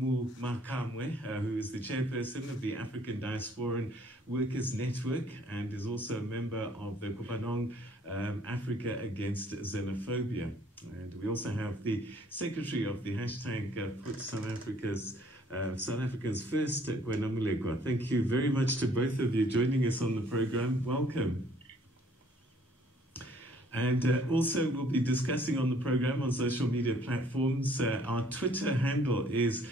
Mu Makamwe, who is the chairperson of the African Diasporan Workers Network and is also a member of the Kopanong Africa Against Xenophobia. And we also have the secretary of the hashtag Put South Africa's South Africans First, Gwena Mulekwa. Thank you very much to both of you joining us on the program. Welcome. And also we'll be discussing on the program on social media platforms. Our Twitter handle is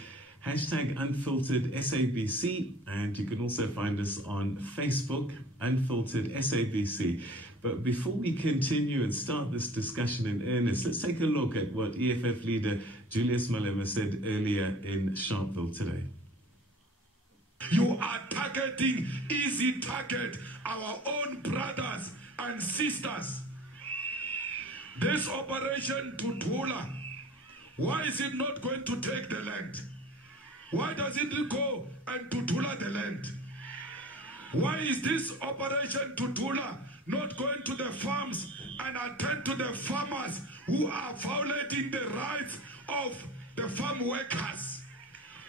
hashtag Unfiltered SABC, and you can also find us on Facebook, Unfiltered SABC. But before we continue and start this discussion in earnest, let's take a look at what EFF leader Julius Malema said earlier in Sharpeville today. You are targeting, easy target, our own brothers and sisters. This operation Tutula, why is it not going to take the land? Why does it go and Tutula the land? Why is this operation Tutula not going to the farms and attend to the farmers who are violating the rights of the farm workers?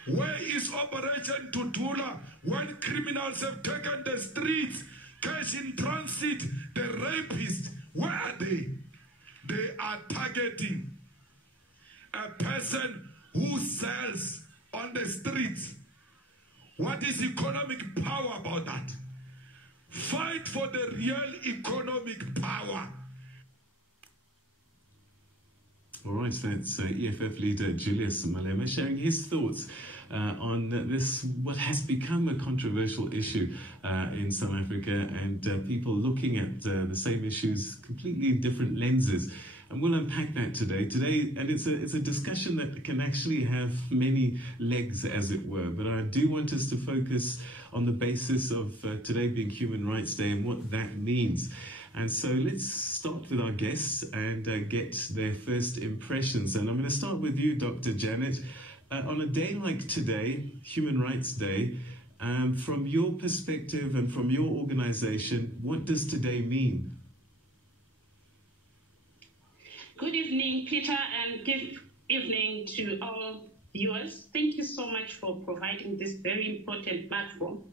Where is Operation Tutula when criminals have taken the streets, cash in transit, the rapists? Where are they? They are targeting a person who sells on the streets. What is economic power about that? Fight for the real economic power. All right, that's EFF leader Julius Malema sharing his thoughts on this, what has become a controversial issue in South Africa, and people looking at the same issues completely in different lenses. And we'll unpack that today, and it's a discussion that can actually have many legs, as it were. But I do want us to focus on the basis of today being Human Rights Day and what that means. And so let's start with our guests and get their first impressions. And I'm going to start with you, Dr. Janet. On a day like today, Human Rights Day, from your perspective and from your organization, what does today mean? Good evening, Peter, and good evening to all viewers. Thank you so much for providing this very important platform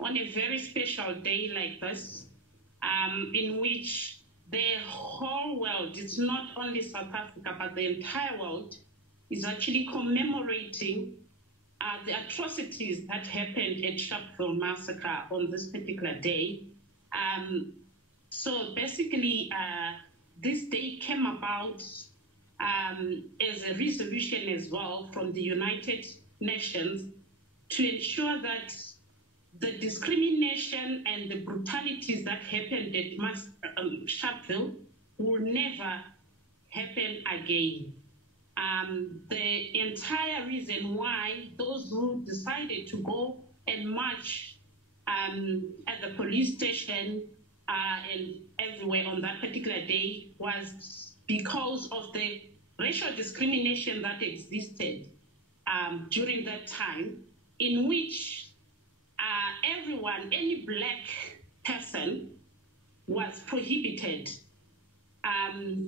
on a very special day like this, in which the whole world, it's not only South Africa, but the entire world, is actually commemorating the atrocities that happened at Sharpeville Massacre on this particular day. So basically, this day came about as a resolution as well from the United Nations to ensure that the discrimination and the brutalities that happened at Sharpeville will never happen again. The entire reason why those who decided to go and march at the police station and everywhere on that particular day was because of the racial discrimination that existed during that time, in which everyone, any black person, was prohibited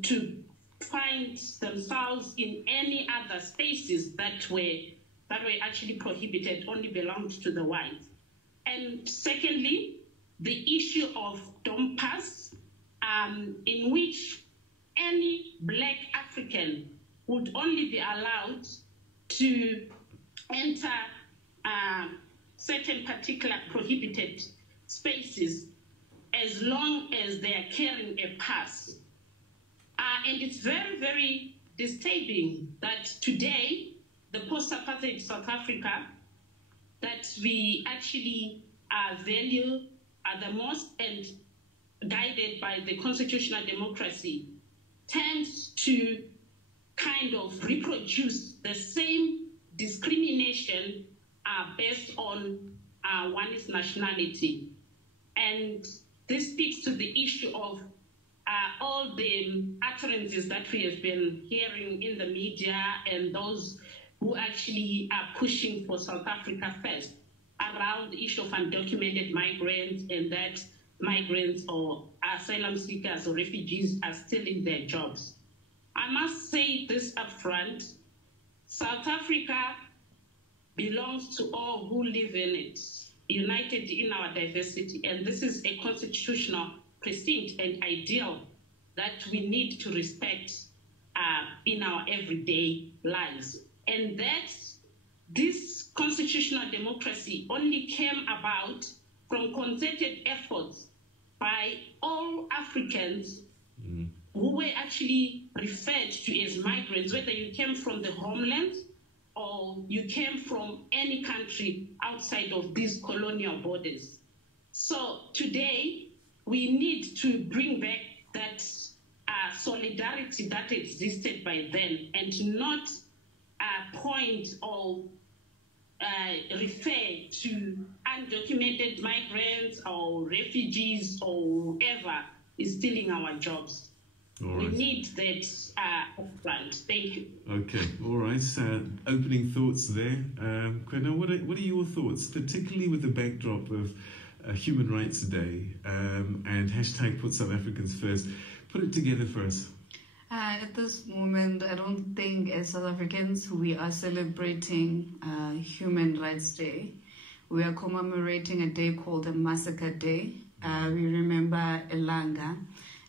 to find themselves in any other spaces that were actually prohibited, only belonged to the whites. And secondly, the issue of Dompas, in which any black African would only be allowed to enter certain particular prohibited spaces as long as they are carrying a pass. And it's very, very disturbing that today, the post-apartheid South Africa, that we actually value the most and guided by the constitutional democracy, tends to kind of reproduce the same discrimination based on one's nationality. And this speaks to the issue of all the utterances that we have been hearing in the media and those who actually are pushing for South Africa first around the issue of undocumented migrants, and that migrants or asylum seekers or refugees are stealing their jobs. I must say this up front, South Africa belongs to all who live in it, united in our diversity. And this is a constitutional precinct and ideal that we need to respect in our everyday lives. And that this constitutional democracy only came about from concerted efforts by all Africans who were actually referred to as migrants, whether you came from the homeland or you came from any country outside of these colonial borders. So today, we need to bring back that solidarity that existed by then, and not point or refer to undocumented migrants or refugees or whoever is stealing our jobs. All right. We need that upfront. Thank you. Okay, all right. Opening thoughts there. Kwena, what are your thoughts, particularly with the backdrop of Human Rights Day and hashtag Put South Africans First? Put it together for us. At this moment, I don't think as South Africans we are celebrating Human Rights Day. We are commemorating a day called the Massacre Day. We remember Elanga.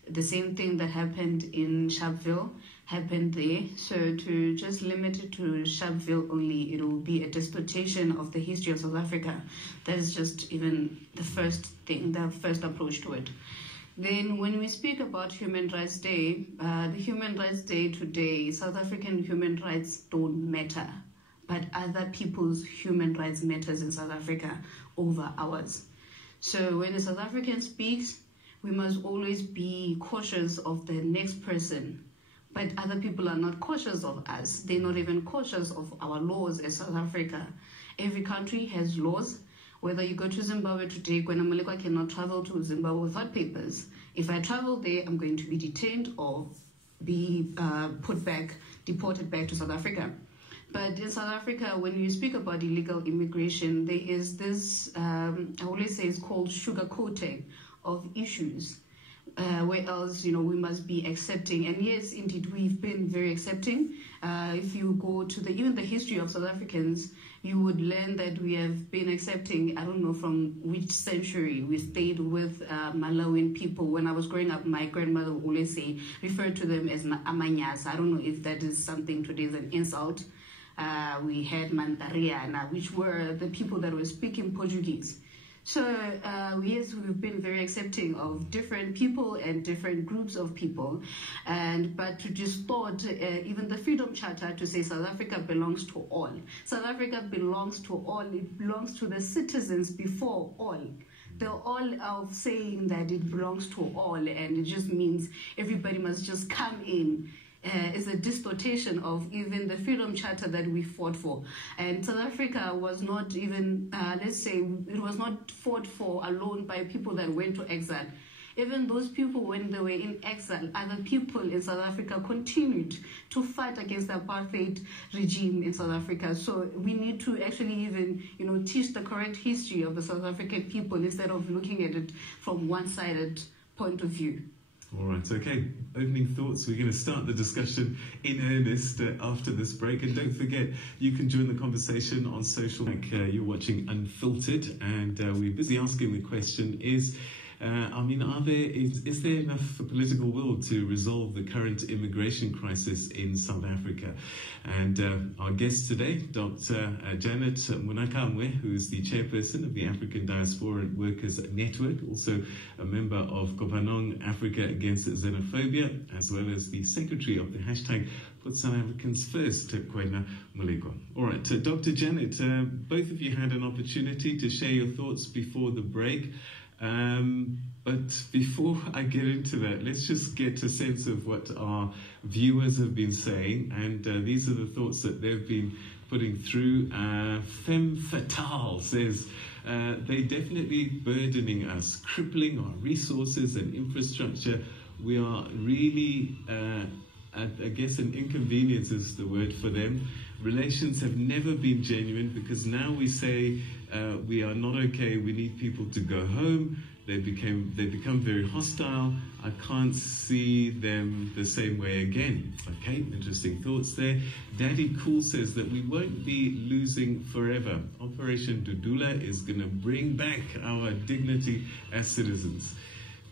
The same thing that happened in Sharpeville happened there. So to just limit it to Sharpeville only, it will be a distortion of the history of South Africa. That is just even the first thing, the first approach to it. Then when we speak about Human Rights Day, the Human Rights Day today, South African human rights don't matter, but other people's human rights matters in South Africa over ours. So when a South African speaks, we must always be cautious of the next person, but other people are not cautious of us. They're not even cautious of our laws as South Africa. Every country has laws. Whether you go to Zimbabwe today, Kwena Molekwa cannot travel to Zimbabwe without papers. If I travel there, I'm going to be detained or be deported back to South Africa. But in South Africa, when you speak about illegal immigration, there is this, I always say it's called sugarcoating of issues, where else, we must be accepting. And yes, indeed, we've been very accepting. If you go to even the history of South Africans, you would learn that we have been accepting, I don't know from which century, we stayed with Malawian people. When I was growing up, my grandmother would always refer to them as Amanyas. I don't know if that is something today is an insult. We had Mantariana, which were the people that were speaking Portuguese. So yes, we've been very accepting of different people and different groups of people, but to distort even the Freedom Charter to say South Africa belongs to all. South Africa belongs to all. It belongs to the citizens before all. The all of saying that it belongs to all, and it just means everybody must just come in. Is a distortion of even the Freedom Charter that we fought for. And South Africa was not even, it was not fought for alone by people that went to exile. Even those people, when they were in exile, other people in South Africa continued to fight against the apartheid regime in South Africa. So we need to actually even, teach the correct history of the South African people instead of looking at it from one-sided point of view. All right, okay. Opening thoughts. We're going to start the discussion in earnest after this break. And don't forget, you can join the conversation on social. You're watching Unfiltered, and we're busy asking the question, is there enough political will to resolve the current immigration crisis in South Africa? And our guest today, Dr. Janet Munakamwe, who is the chairperson of the African Diaspora Workers Network, also a member of Kopanong Africa Against Xenophobia, as well as the secretary of the hashtag Put South Africans First, Kwena Molekwa. All right, Dr. Janet, both of you had an opportunity to share your thoughts before the break. But before I get into that, let's just get a sense of what our viewers have been saying. And these are the thoughts that they've been putting through. Femme Fatale says, they're definitely burdening us, crippling our resources and infrastructure. We are really, I guess an inconvenience is the word for them. Relations have never been genuine because now we say we are not okay, we need people to go home. They become very hostile. I can't see them the same way again. Okay, interesting thoughts there. Daddy Cool says that we won't be losing forever. Operation Dudula is going to bring back our dignity as citizens.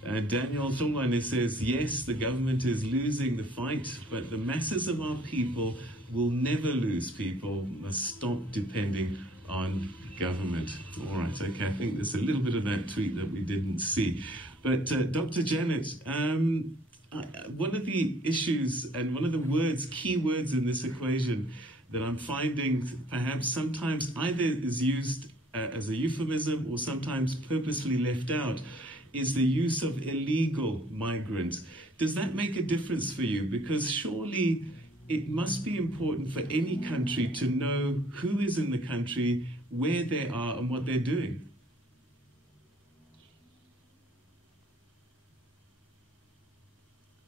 Daniel Tongwane says, yes, the government is losing the fight, but the masses of our people will never lose. People must stop depending on government. All right, okay, I think there's a little bit of that tweet that we didn't see. But Dr. Janet, one of the issues and one of the key words in this equation that I'm finding perhaps sometimes either is used as a euphemism or sometimes purposefully left out is the use of illegal migrants. Does that make a difference for you? Because surely it must be important for any country to know who is in the country, where they are, and what they're doing.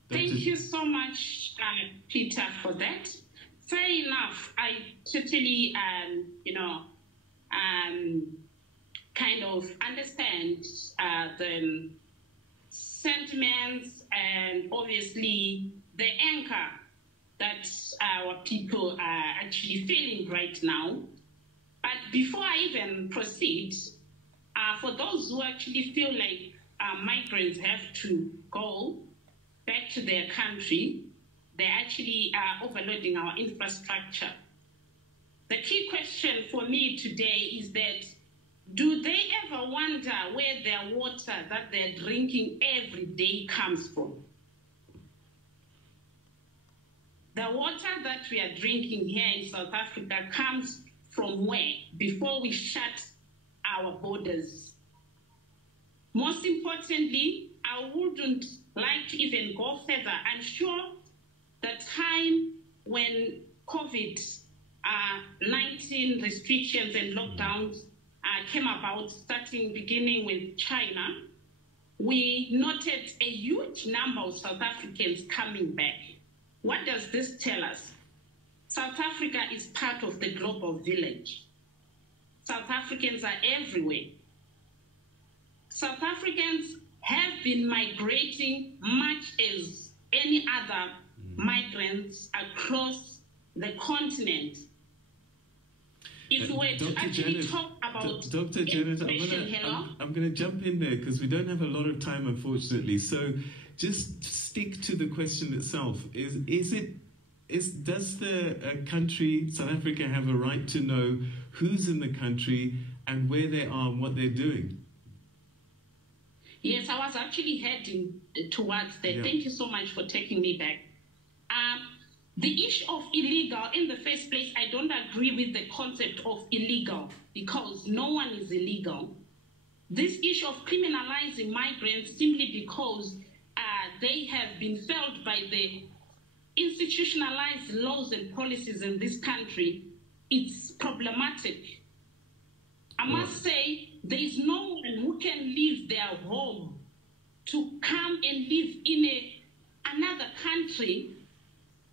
Thank you so much, Peter, for that. Fair enough. I totally, kind of understand the sentiments and obviously the anchor that our people are actually feeling right now. But before I even proceed, for those who actually feel like migrants have to go back to their country, they actually are overloading our infrastructure. The key question for me today is that, do they ever wonder where their water that they're drinking every day comes from? The water that we are drinking here in South Africa comes from where before we shut our borders? Most importantly, I wouldn't like to even go further. I'm sure the time when COVID-19 restrictions and lockdowns came about, beginning with China, we noted a huge number of South Africans coming back. What does this tell us? South Africa is part of the global village. South Africans are everywhere. South Africans have been migrating much as any other migrants across the continent. If we were to actually talk about Dr. Janet, I'm going to jump in there because we don't have a lot of time, unfortunately. So just stick to the question itself. Does the country, South Africa, have a right to know who's in the country and where they are and what they're doing? Yes, I was actually heading towards that. Yeah. Thank you so much for taking me back. The issue of illegal, in the first place, I don't agree with the concept of illegal because no one is illegal. This issue of criminalizing migrants simply because they have been failed by the institutionalized laws and policies in this country, it's problematic. I must say, there is no one who can leave their home to come and live in another country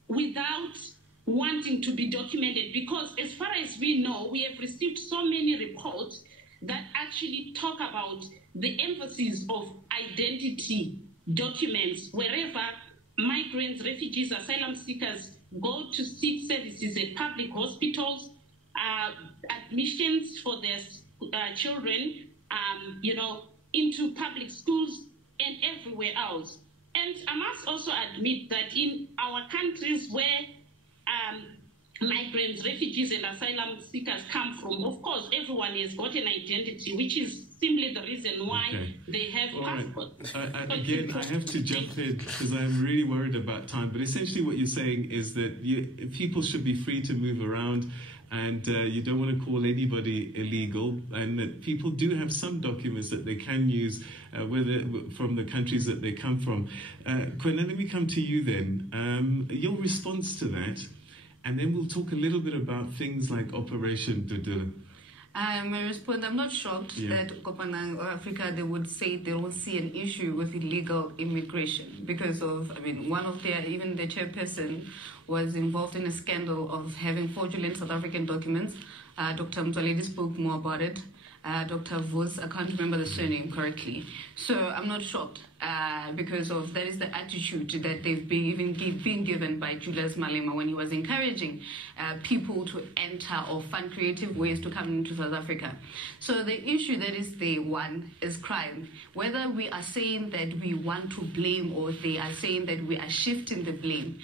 without wanting to be documented, because as far as we know, we have received so many reports that actually talk about the emphasis of identity documents wherever migrants, refugees, asylum seekers go to seek services at public hospitals, admissions for their children, into public schools and everywhere else. And I must also admit that in our countries where migrants, refugees, and asylum seekers come from, of course, everyone has got an identity, which is simply the reason why they have passports. Right. Again, I have to jump in because I'm really worried about time. But essentially what you're saying is that people should be free to move around, and you don't want to call anybody illegal, and that people do have some documents that they can use, whether from the countries that they come from. Quentin, let me come to you then. Your response to that, and then we'll talk a little bit about things like Operation Dudula. My response, I'm not shocked that Kopanang or Africa, they would say they don't see an issue with illegal immigration because of, one of even the chairperson was involved in a scandal of having fraudulent South African documents. Dr. Mzaledi spoke more about it. Dr. Vos, I can't remember the surname correctly. So I'm not shocked because of that is the attitude that they've been given by Julius Malema when he was encouraging people to enter or find creative ways to come into South Africa. So the issue that is there, one, is crime. Whether we are saying that we want to blame or they are saying that we are shifting the blame.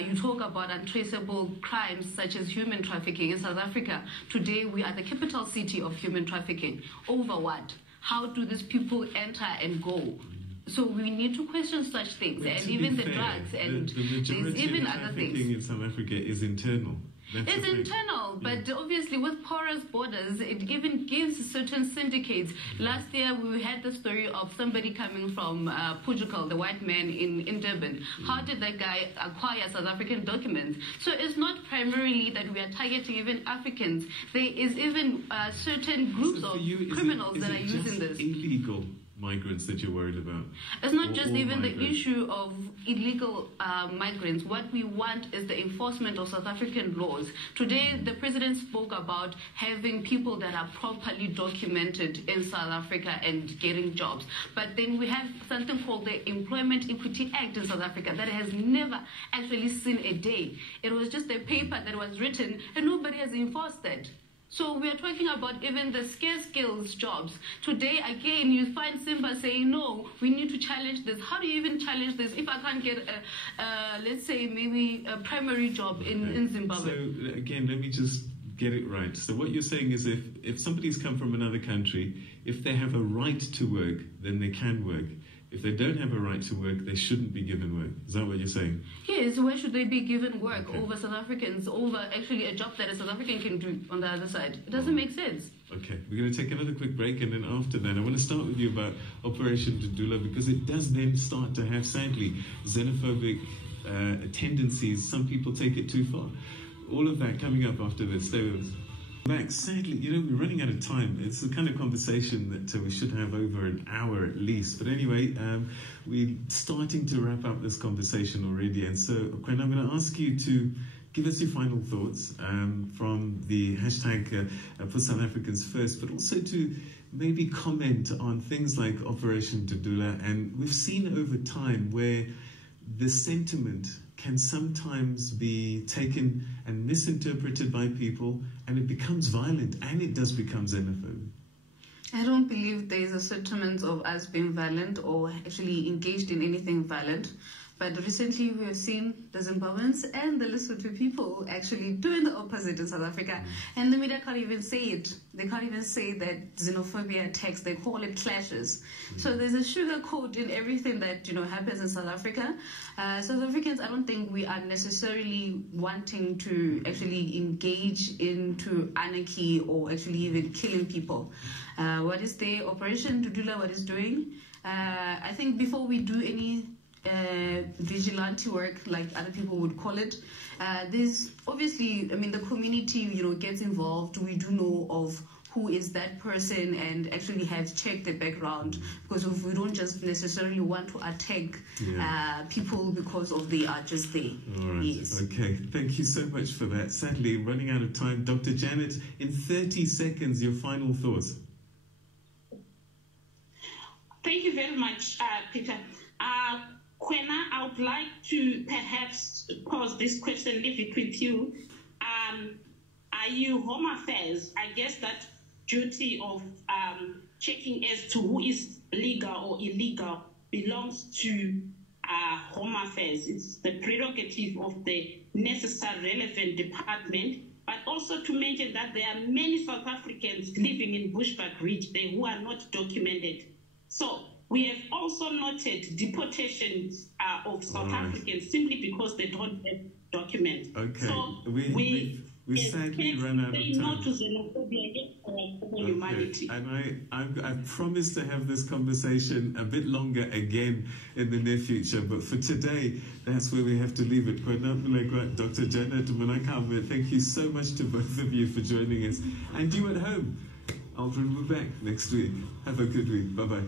You talk about untraceable crimes such as human trafficking in South Africa. Today we are the capital city of human trafficking. Over what? How do these people enter and go? So we need to question such things, and even the drugs, and there's even other things. The trafficking in South Africa is internal. It's internal, but obviously with porous borders, it even gives certain syndicates. Last year, we had the story of somebody coming from Portugal, the white man in Durban. How did that guy acquire South African documents? So it's not primarily that we are targeting even Africans. There is even certain groups of criminals that are using this. Illegal migrants that you're worried about? It's not just even the issue of illegal migrants. What we want is the enforcement of South African laws. Today, the president spoke about having people that are properly documented in South Africa and getting jobs. But then we have something called the Employment Equity Act in South Africa that has never actually seen a day. It was just a paper that was written and nobody has enforced that. So we are talking about even the scarce skills jobs. Today, again, you find Simba saying, no, we need to challenge this. How do you even challenge this if I can't get, let's say, maybe a primary job in Zimbabwe? So, again, let me just get it right. So what you're saying is if somebody's come from another country, if they have a right to work, then they can work. If they don't have a right to work, they shouldn't be given work. Is that what you're saying? Yes, where should they be given work over South Africans, over actually a job that a South African can do on the other side? It doesn't make sense. Okay, we're going to take another quick break, and then after that, I want to start with you about Operation Dudula, because it does then start to have, sadly, xenophobic tendencies. Some people take it too far. All of that coming up after this. Stay with us. Max, sadly, we're running out of time. It's the kind of conversation that we should have over an hour at least. But anyway, we're starting to wrap up this conversation already. And so, Quen, I'm going to ask you to give us your final thoughts from the hashtag for South Africans First, but also to maybe comment on things like Operation Dudula. And we've seen over time where the sentiment can sometimes be taken and misinterpreted by people, and it becomes violent, and it does become xenophobic. I don't believe there is a sentiment of us being violent or actually engaged in anything violent. But recently we have seen the Zimbabweans and the Lesotho people actually doing the opposite in South Africa. And the media can't even say it. They can't even say that xenophobia attacks. They call it clashes. So there's a sugar coat in everything that happens in South Africa. South Africans, I don't think we are necessarily wanting to actually engage into anarchy or actually even killing people. What is the Operation Dudula, what is doing? I think before we do any vigilante work, like other people would call it, there's obviously, the community, gets involved. We do know of who is that person and actually have checked the background, because if we don't just necessarily want to attack people because of they are just there. All right. Yes. Okay. Thank you so much for that. Sadly, running out of time. Dr. Janet, in 30 seconds, your final thoughts. Thank you very much, Peter. Quena, I would like to perhaps pose this question, leave it with you. Are you Home Affairs? I guess that duty of checking as to who is legal or illegal belongs to Home Affairs. It's the prerogative of the necessary relevant department, but also to mention that there are many South Africans living in Bushbuck Ridge there who are not documented. So we have also noted deportations of South Africans simply because they don't have documents. Okay. So we sadly run out of time. No to xenophobia against humanity. And I promise to have this conversation a bit longer again in the near future. But for today, that's where we have to leave it. Dr. Janet Manakame, thank you so much to both of you for joining us. And you at home, I'll be back next week. Have a good week. Bye-bye.